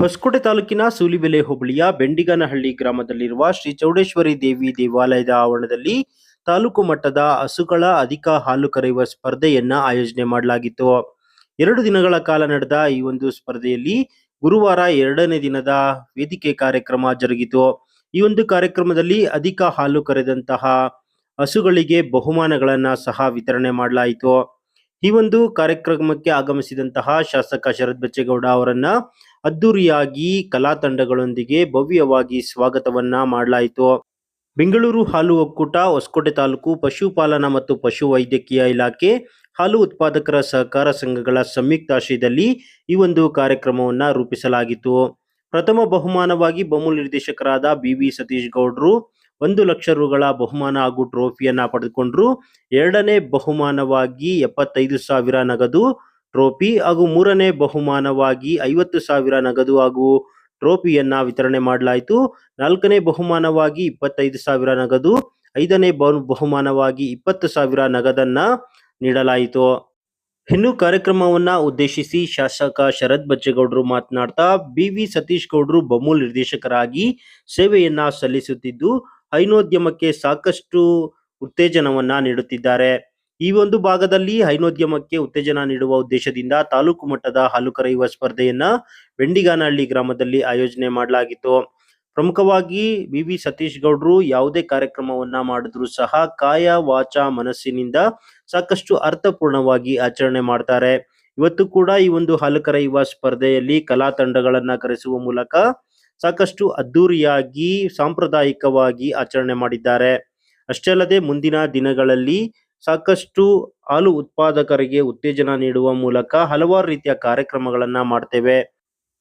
ಹೊಸಕೋಟೆ ತಾಲೂಕಿನ ಸೂಲಿಬೆಲೆ ಹೋಬಳಿಯ ಬೆಂಡಿಗನಹಳ್ಳಿ ಗ್ರಾಮದಲ್ಲಿರುವ ಶ್ರೀ ಚೌಡೇಶ್ವರಿ ದೇವಿ ದೇವಾಲಯದ ಆವರಣದಲ್ಲಿ ತಾಲೂಕು ಮಟ್ಟದ ಹಸುಗಳ ಅಧಿಕ ಹಾಲು ಕರೆಯುವ ಸ್ಪರ್ಧೆಯನ್ನ ಆಯೋಜನೆ ಮಾಡಲಾಗಿತ್ತು. ಎರಡು ದಿನಗಳ ಕಾಲ ನಡೆದ ಈ ಒಂದು ಸ್ಪರ್ಧೆಯಲ್ಲಿ ಗುರುವಾರ ಎರಡನೇ ದಿನದ ವೇದಿಕೆ ಕಾರ್ಯಕ್ರಮ ಜರುಗಿತು. ಈ ಒಂದು ಕಾರ್ಯಕ್ರಮದಲ್ಲಿ ಅಧಿಕ ಹಾಲು ಕರೆದಂತಹ ಹಸುಗಳಿಗೆ ಬಹುಮಾನಗಳನ್ನ ಸಹ ವಿತರಣೆ ಮಾಡಲಾಯಿತು. ಈ ಒಂದು ಕಾರ್ಯಕ್ರಮಕ್ಕೆ ಆಗಮಿಸಿದಂತಹ ಶಾಸಕ ಶರತ್ ಬಚ್ಚೇಗೌಡ ಅವರನ್ನ ಅದ್ದೂರಿಯಾಗಿ ಕಲಾ ತಂಡಗಳೊಂದಿಗೆ ಭವ್ಯವಾಗಿ ಸ್ವಾಗತವನ್ನ ಮಾಡಲಾಯಿತು. ಬೆಂಗಳೂರು ಹಾಲು ಒಕ್ಕೂಟ, ಹೊಸಕೋಟೆ ತಾಲೂಕು ಪಶುಪಾಲನಾ ಮತ್ತು ಪಶು ವೈದ್ಯಕೀಯ ಇಲಾಖೆ, ಹಾಲು ಉತ್ಪಾದಕರ ಸಹಕಾರ ಸಂಘಗಳ ಸಂಯುಕ್ತಾಶ್ರಯದಲ್ಲಿ ಈ ಒಂದು ಕಾರ್ಯಕ್ರಮವನ್ನ ರೂಪಿಸಲಾಗಿತ್ತು. ಪ್ರಥಮ ಬಹುಮಾನವಾಗಿ ಬಹು ನಿರ್ದೇಶಕರಾದ ಬಿ ವಿ ಸತೀಶ್ ಗೌಡ್ರು ಒಂದು ಲಕ್ಷ ರುಗಳ ಬಹುಮಾನ ಹಾಗೂ ಟ್ರೋಫಿಯನ್ನ ಪಡೆದುಕೊಂಡ್ರು. ಎರಡನೇ ಬಹುಮಾನವಾಗಿ ಎಪ್ಪತ್ತೈದು ಸಾವಿರ ನಗದು ಟ್ರೋಫಿ ಹಾಗೂ ಮೂರನೇ ಬಹುಮಾನವಾಗಿ ಐವತ್ತು ಸಾವಿರ ನಗದು ಹಾಗೂ ಟ್ರೋಫಿಯನ್ನ ವಿತರಣೆ ಮಾಡಲಾಯಿತು. ನಾಲ್ಕನೇ ಬಹುಮಾನವಾಗಿ ಇಪ್ಪತ್ತೈದು ಸಾವಿರ ನಗದು, ಐದನೇ ಬಹು- ಬಹುಮಾನವಾಗಿ ಇಪ್ಪತ್ತು ಸಾವಿರ ನಗದನ್ನ ನೀಡಲಾಯಿತು. ಇನ್ನು ಕಾರ್ಯಕ್ರಮವನ್ನ ಉದ್ದೇಶಿಸಿ ಶಾಸಕ ಶರತ್ ಬಚ್ಚೇಗೌಡರು ಮಾತನಾಡ್ತಾ ಬಿ ವಿ ಸತೀಶ್ ಗೌಡರು ಬಮೂಲ್ ನಿರ್ದೇಶಕರಾಗಿ ಸೇವೆಯನ್ನ ಸಲ್ಲಿಸುತ್ತಿದ್ದು, ಹೈನೋದ್ಯಮಕ್ಕೆ ಸಾಕಷ್ಟು ಉತ್ತೇಜನವನ್ನ ನೀಡುತ್ತಿದ್ದಾರೆ. ಈ ಒಂದು ಭಾಗದಲ್ಲಿ ಹೈನೋದ್ಯಮಕ್ಕೆ ಉತ್ತೇಜನ ನೀಡುವ ಉದ್ದೇಶದಿಂದ ತಾಲೂಕು ಮಟ್ಟದ ಹಾಲು ಕರೆಯುವ ಸ್ಪರ್ಧೆಯನ್ನ ವೆಂಡಿಗಾನಹಳ್ಳಿ ಗ್ರಾಮದಲ್ಲಿ ಆಯೋಜನೆ ಮಾಡಲಾಗಿತ್ತು. ಪ್ರಮುಖವಾಗಿ ಬಿ ವಿ ಸತೀಶ್ ಗೌಡ್ರು ಯಾವುದೇ ಕಾರ್ಯಕ್ರಮವನ್ನ ಮಾಡಿದ್ರು ಸಹ ಕಾಯ, ವಾಚ ಮನಸ್ಸಿನಿಂದ ಸಾಕಷ್ಟು ಅರ್ಥಪೂರ್ಣವಾಗಿ ಆಚರಣೆ ಮಾಡ್ತಾರೆ. ಇವತ್ತು ಕೂಡ ಈ ಒಂದು ಹಾಲು ಕರೆಯುವ ಸ್ಪರ್ಧೆಯಲ್ಲಿ ಕಲಾ ತಂಡಗಳನ್ನ ಕರೆಸುವ ಮೂಲಕ ಸಾಕಷ್ಟು ಅದ್ದೂರಿಯಾಗಿ, ಸಾಂಪ್ರದಾಯಿಕವಾಗಿ ಆಚರಣೆ ಮಾಡಿದ್ದಾರೆ. ಅಷ್ಟೇ ಅಲ್ಲದೆ ಮುಂದಿನ ದಿನಗಳಲ್ಲಿ ಸಾಕಷ್ಟು ಹಾಲು ಉತ್ಪಾದಕರಿಗೆ ಉತ್ತೇಜನ ನೀಡುವ ಮೂಲಕ ಹಲವಾರು ರೀತಿಯ ಕಾರ್ಯಕ್ರಮಗಳನ್ನ ಮಾಡ್ತೇವೆ.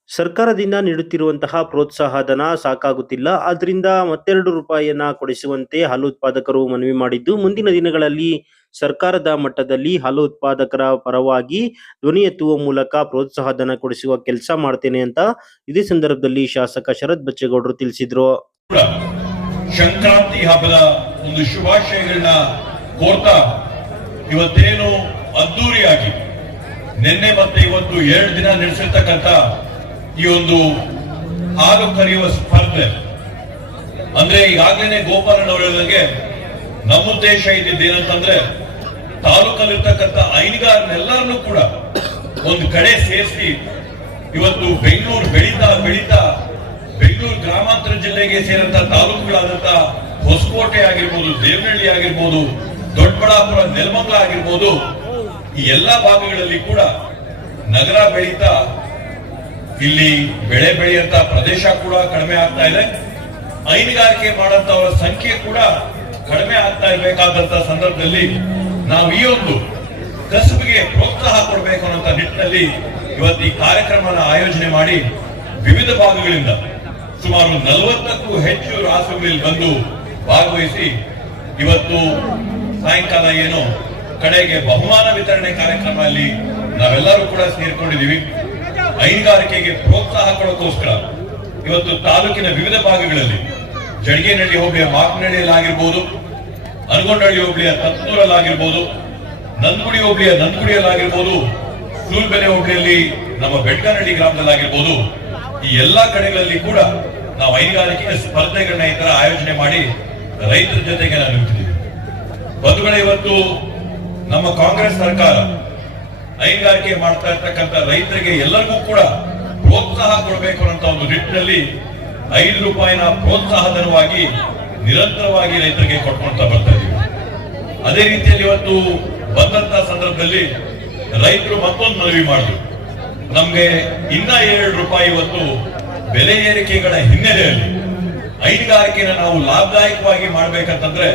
ಸರ್ಕಾರದಿಂದ ನೀಡುತ್ತಿರುವಂತಹ ಪ್ರೋತ್ಸಾಹ ಧನ ಸಾಕಾಗುತ್ತಿಲ್ಲ. ಆದ್ರಿಂದ ಮತ್ತೆರಡು ರೂಪಾಯಿಯನ್ನ ಕೊಡಿಸುವಂತೆ ಹಾಲು ಉತ್ಪಾದಕರು ಮನವಿ ಮಾಡಿದ್ದು, ಮುಂದಿನ ದಿನಗಳಲ್ಲಿ ಸರ್ಕಾರದ ಮಟ್ಟದಲ್ಲಿ ಹಾಲು ಉತ್ಪಾದಕರ ಪರವಾಗಿ ಧ್ವನಿ ಎತ್ತುವ ಮೂಲಕ ಪ್ರೋತ್ಸಾಹ ಧನ ಕೊಡಿಸುವ ಕೆಲಸ ಮಾಡ್ತೇನೆ ಅಂತ ಇದೇ ಸಂದರ್ಭದಲ್ಲಿ ಶಾಸಕ ಶರತ್ ಬಚ್ಚೇಗೌಡರು ತಿಳಿಸಿದ್ರು. ಸಂಕ್ರಾಂತಿ ಹಬ್ಬದ ಒಂದು ಶುಭಾಶಯಗಳನ್ನ ಕೋರ್ತಾ ಇವತ್ತೇನು ಅದ್ದೂರಿಯಾಗಿ ನಿನ್ನೆ ಮತ್ತೆ ಇವತ್ತು ಎರಡು ದಿನ ನಡೆಸಿರ್ತಕ್ಕಂಥ ಈ ಒಂದು ಹಾಲು ಕರೆಯುವ ಸ್ಪರ್ಧೆ. ಅಂದ್ರೆ ಈಗಾಗಲೇ ಗೋಪಾಲನ್ ಅವರು ಹೇಳಿದಂಗೆ ನಮ್ಮ ಉದ್ದೇಶ ಇದ್ದಿದ್ದೇನಂತಂದ್ರೆ ತಾಲೂಕಲ್ಲಿರ್ತಕ್ಕಂಥ ಹೈನುಗಾರನೆಲ್ಲರನ್ನೂ ಕೂಡ ಒಂದು ಕಡೆ ಸೇರಿಸಿ ಇವತ್ತು ಬೆಂಗಳೂರು ಬೆಳೀತಾ ಬೆಳೀತಾ ಬೆಂಗಳೂರು ಗ್ರಾಮಾಂತರ ಜಿಲ್ಲೆಗೆ ಸೇರಂತ ತಾಲೂಕುಗಳಾದಂತ ಹೊಸಕೋಟೆ ಆಗಿರ್ಬೋದು, ದೇವನಹಳ್ಳಿ ಆಗಿರ್ಬೋದು ದೊಡ್ಡಬಳ್ಳಾಪುರ ನೆಲಮಂಗಲ ಆಗಿರ್ಬೋದು, ಈ ಎಲ್ಲಾ ಭಾಗಗಳಲ್ಲಿ ಕೂಡ ನಗರ ಬೆಳೀತಾ ಇಲ್ಲಿ ಬೆಳೆ ಬೆಳೆಯಂತ ಪ್ರದೇಶ ಕೂಡ ಕಡಿಮೆ ಆಗ್ತಾ ಇದೆ. ಹೈನುಗಾರಿಕೆ ಮಾಡಂತವರ ಸಂಖ್ಯೆ ಕೂಡ ಕಡಿಮೆ ಆಗ್ತಾ ಇರಬೇಕಾದಂತ ಸಂದರ್ಭದಲ್ಲಿ ನಾವು ಈ ಒಂದು ಕಸುಬಿಗೆ ಪ್ರೋತ್ಸಾಹ ಕೊಡಬೇಕು ಅನ್ನೋ ನಿಟ್ಟಿನಲ್ಲಿ ಇವತ್ತು ಈ ಕಾರ್ಯಕ್ರಮನ ಆಯೋಜನೆ ಮಾಡಿ ವಿವಿಧ ಭಾಗಗಳಿಂದ ಸುಮಾರು ನಲವತ್ತಕ್ಕೂ ಹೆಚ್ಚು ರಾಸುಗಳಲ್ಲಿ ಬಂದು ಭಾಗವಹಿಸಿ ಇವತ್ತು ಸಾಯಂಕಾಲ ಏನು? ಕಡೆಗೆ ಬಹುಮಾನ ವಿತರಣೆ ಕಾರ್ಯಕ್ರಮದಲ್ಲಿ ನಾವೆಲ್ಲರೂ ಕೂಡ ಸೇರ್ಕೊಂಡಿದ್ದೀವಿ. ಹೈನುಗಾರಿಕೆಗೆ ಪ್ರೋತ್ಸಾಹ ಕೊಡೋಕ್ಕೋಸ್ಕರ ಇವತ್ತು ತಾಲೂಕಿನ ವಿವಿಧ ಭಾಗಗಳಲ್ಲಿ ಜಡಗೇನಹಳ್ಳಿ ಹೋಬಳಿಯ ಮಾಕನಹಳ್ಳಿಯಲ್ಲಿ ಆಗಿರ್ಬೋದು ಅನಗೊಂಡಹಳ್ಳಿ ಹೋಬಳಿಯ ತತ್ನೂರಲ್ಲಾಗಿರ್ಬೋದು ನಂದಗುಡಿ ಹೋಬಳಿಯ ನಂದಗುಡಿಯಲ್ಲಾಗಿರ್ಬೋದು ಸೂಲ್ಬೆಲೆ ಹೋಬಳಿಯಲ್ಲಿ ನಮ್ಮ ಬೆಡ್ಕನಹಳ್ಳಿ ಗ್ರಾಮದಲ್ಲಾಗಿರ್ಬೋದು ಈ ಎಲ್ಲಾ ಕಡೆಗಳಲ್ಲಿ ಕೂಡ ನಾವು ಹೈನುಗಾರಿಕೆ ಸ್ಪರ್ಧೆಗಳನ್ನ ಈ ತರ ಆಯೋಜನೆ ಮಾಡಿ ರೈತರ ಜೊತೆಗೆ ನಾವು ಬಂಧುಗಳೇ, ಇವತ್ತು ನಮ್ಮ ಕಾಂಗ್ರೆಸ್ ಸರ್ಕಾರ ಹೈನುಗಾರಿಕೆ ಮಾಡ್ತಾ ಇರ್ತಕ್ಕಂಥ ರೈತರಿಗೆ ಎಲ್ಲರಿಗೂ ಕೂಡ ಪ್ರೋತ್ಸಾಹ ಕೊಡಬೇಕು ಅನ್ನೋ ಒಂದು ನಿಟ್ಟಿನಲ್ಲಿ ಐದು ರೂಪಾಯಿನ ಪ್ರೋತ್ಸಾಹ ಧನವಾಗಿ ನಿರಂತರವಾಗಿ ರೈತರಿಗೆ ಕೊಟ್ಕೊಂತ ಬರ್ತಾ ಇದೀವಿ. ಅದೇ ರೀತಿಯಲ್ಲಿ ಇವತ್ತು ಬಂದಂತ ಸಂದರ್ಭದಲ್ಲಿ ರೈತರು ಮತ್ತೊಂದು ಮನವಿ ಮಾಡಿದ್ರು. ನಮ್ಗೆ ಇನ್ನ ಎರಡು ರೂಪಾಯಿ ಇವತ್ತು ಬೆಲೆ ಏರಿಕೆಗಳ ಹಿನ್ನೆಲೆಯಲ್ಲಿ ಹೈನುಗಾರಿಕೆನ ನಾವು ಲಾಭದಾಯಕವಾಗಿ ಮಾಡ್ಬೇಕಂತಂದ್ರೆ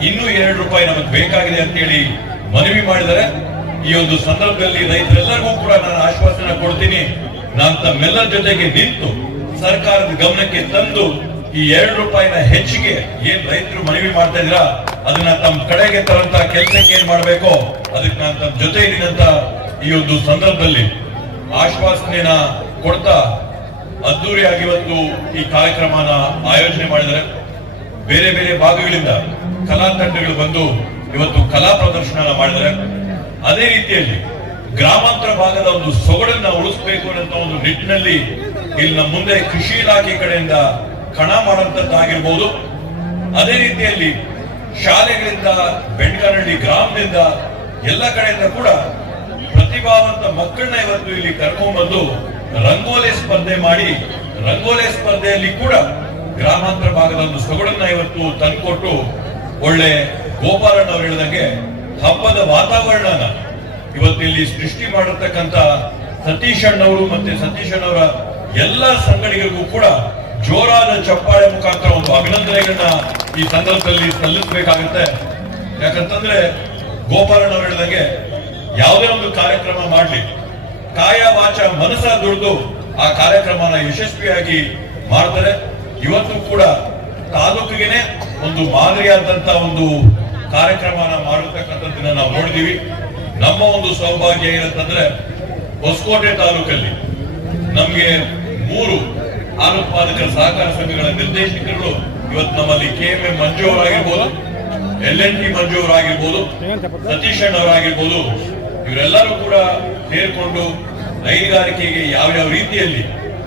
ಇನ್ನೂ ಎರಡು ರೂಪಾಯಿ ನಮಗೆ ಬೇಕಾಗಿದೆ ಅಂತೇಳಿ ಮನವಿ ಮಾಡಿದರೆ ಈ ಒಂದು ಸಂದರ್ಭದಲ್ಲಿ ರೈತರೆಲ್ಲರಿಗೂ ಕೂಡ ನಾನು ಆಶ್ವಾಸನೆ ಕೊಡ್ತೀನಿ. ನಾನು ತಮ್ಮೆಲ್ಲರ ಜೊತೆಗೆ ನಿಂತು ಸರ್ಕಾರದ ಗಮನಕ್ಕೆ ತಂದು ಈ ಎರಡು ರೂಪಾಯಿನ ಹೆಚ್ಚಿಗೆ ಏನ್ ರೈತರು ಮನವಿ ಮಾಡ್ತಾ ಇದ್ರ ಅದನ್ನ ತಮ್ಮ ಕಡೆಗೆ ತರಂತ ಕೆಲಸಕ್ಕೆ ಏನ್ ಮಾಡ್ಬೇಕೋ, ಅದಕ್ಕೆ ನಾನು ತಮ್ಮ ಜೊತೆ ಇದ್ದೀನಂತ ಈ ಒಂದು ಸಂದರ್ಭದಲ್ಲಿ ಆಶ್ವಾಸನೆನ ಕೊಡ್ತಾ ಅದ್ದೂರಿಯಾಗಿ ಇವತ್ತು ಈ ಕಾರ್ಯಕ್ರಮನ ಆಯೋಜನೆ ಮಾಡಿದರೆ ಬೇರೆ ಬೇರೆ ಭಾಗಗಳಿಂದ ಕಲಾ ತಂಡಗಳು ಬಂದು ಇವತ್ತು ಕಲಾ ಪ್ರದರ್ಶನ ಮಾಡಿದರೆ ಅದೇ ರೀತಿಯಲ್ಲಿ ಗ್ರಾಮಾಂತರ ಭಾಗದ ಒಂದು ಸೊಗಡನ್ನ ಉಳಿಸಬೇಕು ಅನ್ನೋ ಒಂದು ನಿಟ್ಟಿನಲ್ಲಿ ಇಲ್ಲಿ ನಮ್ಮ ಮುಂದೆ ಕೃಷಿ ಇಲಾಖೆ ಕಡೆಯಿಂದ ಕಣ ಮಾಡುವಂತದ್ದಾಗಿರ್ಬೋದು ಅದೇ ರೀತಿಯಲ್ಲಿ ಶಾಲೆಗಳಿಂದ ಬೆಂಡಕನಹಳ್ಳಿ ಗ್ರಾಮದಿಂದ ಎಲ್ಲ ಕಡೆಯಿಂದ ಕೂಡ ಪ್ರತಿಭಾವಂತ ಮಕ್ಕಳನ್ನ ಇವತ್ತು ಇಲ್ಲಿ ಕರ್ಕೊಂಡ್ಬಂದು ರಂಗೋಲಿ ಸ್ಪರ್ಧೆ ಮಾಡಿ, ರಂಗೋಲಿ ಸ್ಪರ್ಧೆಯಲ್ಲಿ ಕೂಡ ಗ್ರಾಮಾಂತರ ಭಾಗದ ಒಂದು ಸೊಗಡನ್ನ ಇವತ್ತು ತಂದ್ಕೊಟ್ಟು ಒಳ್ಳೆ ಗೋಪಾಲಣ್ಣ ಅವರು ಹೇಳಿದಂಗೆ ಹಬ್ಬದ ವಾತಾವರಣನ ಇವತ್ತಿಲ್ಲಿ ಸೃಷ್ಟಿ ಮಾಡಿರ್ತಕ್ಕಂತ ಸತೀಶ್ ಅಣ್ಣವರು ಮತ್ತೆ ಸತೀಶ್ ಅಣ್ಣವರ ಎಲ್ಲ ಸಂಗಡಿಗರಿಗೂ ಕೂಡ ಜೋರಾದ ಚಪ್ಪಾಳೆ ಮುಖಾಂತರ ಒಂದು ಅಭಿನಂದನೆಗಳನ್ನ ಈ ಸಂದರ್ಭದಲ್ಲಿ ಸಲ್ಲಿಸಬೇಕಾಗುತ್ತೆ. ಯಾಕಂತಂದ್ರೆ ಗೋಪಾಲಣ್ಣ ಅವರು ಹೇಳಿದಂಗೆ ಯಾವುದೇ ಒಂದು ಕಾರ್ಯಕ್ರಮ ಮಾಡಲಿ. ಕಾಯ ವಾಚ ಮನಸ್ಸ ದುಡಿದು ಆ ಕಾರ್ಯಕ್ರಮನ ಯಶಸ್ವಿಯಾಗಿ ಮಾಡ್ತಾರೆ. ಇವತ್ತು ಕೂಡ ತಾಲೂಕಿಗೆನೆ ಒಂದು ಮಾದರಿಯಾದಂತ ಒಂದು ಕಾರ್ಯಕ್ರಮನ ಮಾಡಿರ್ತಕ್ಕಂಥದ್ದನ್ನ ನಾವು ನೋಡಿದೀವಿ. ನಮ್ಮ ಒಂದು ಸೌಭಾಗ್ಯ ಏನಂತಂದ್ರೆ, ಹೊಸಕೋಟೆ ತಾಲೂಕಲ್ಲಿ ನಮ್ಗೆ ಮೂರು ಉತ್ಪಾದಕರ ಸಹಕಾರ ಸಂಘಗಳ ನಿರ್ದೇಶಕರು ಇವತ್ತು ನಮ್ಮಲ್ಲಿ ಕೆ ಎಂ ಎಂ ಮಂಜು ಅವರಾಗಿರ್ಬೋದು ಎಲ್ ಎನ್ ಟಿ ಮಂಜು ಅವರಾಗಿರ್ಬೋದು ಸತೀಶ್ ಅಣ್ಣ ಅವರಾಗಿರ್ಬೋದು ಇವರೆಲ್ಲರೂ ಕೂಡ ಸೇರ್ಕೊಂಡು ಹೈನುಗಾರಿಕೆಗೆ ಯಾವ್ಯಾವ ರೀತಿಯಲ್ಲಿ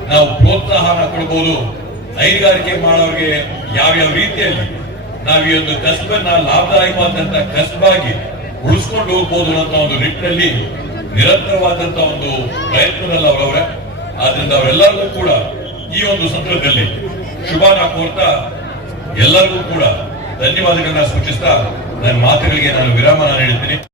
ನಾವು ಪ್ರೋತ್ಸಾಹನ ಕೊಡ್ಬೋದು ಹೈನುಗಾರಿಕೆ ಮಾಡೋರಿಗೆ ಯಾವ್ಯಾವ ರೀತಿಯಲ್ಲಿ ನಾವು ಈ ಒಂದು ಕಸಬನ್ನ ಲಾಭದಾಯಕವಾದಂತ ಕಸಬಾಗಿ ಉಳಿಸ್ಕೊಂಡು ಹೋಗ್ಬೋದು ಅನ್ನೋ ಒಂದು ನಿಟ್ಟಿನಲ್ಲಿ ನಿರಂತರವಾದಂತ ಒಂದು ಪ್ರಯತ್ನದಲ್ಲಿ ಅವರವರ. ಆದ್ರಿಂದ ಅವರೆಲ್ಲರಿಗೂ ಕೂಡ ಈ ಒಂದು ಸಂದರ್ಭದಲ್ಲಿ ಶುಭಾನ ಕೋರ್ತಾ ಎಲ್ಲರಿಗೂ ಕೂಡ ಧನ್ಯವಾದಗಳನ್ನ ಸೂಚಿಸ್ತಾ ನನ್ನ ಮಾತುಗಳಿಗೆ ನಾನು ವಿರಾಮನ ನೀಡುತ್ತೀನಿ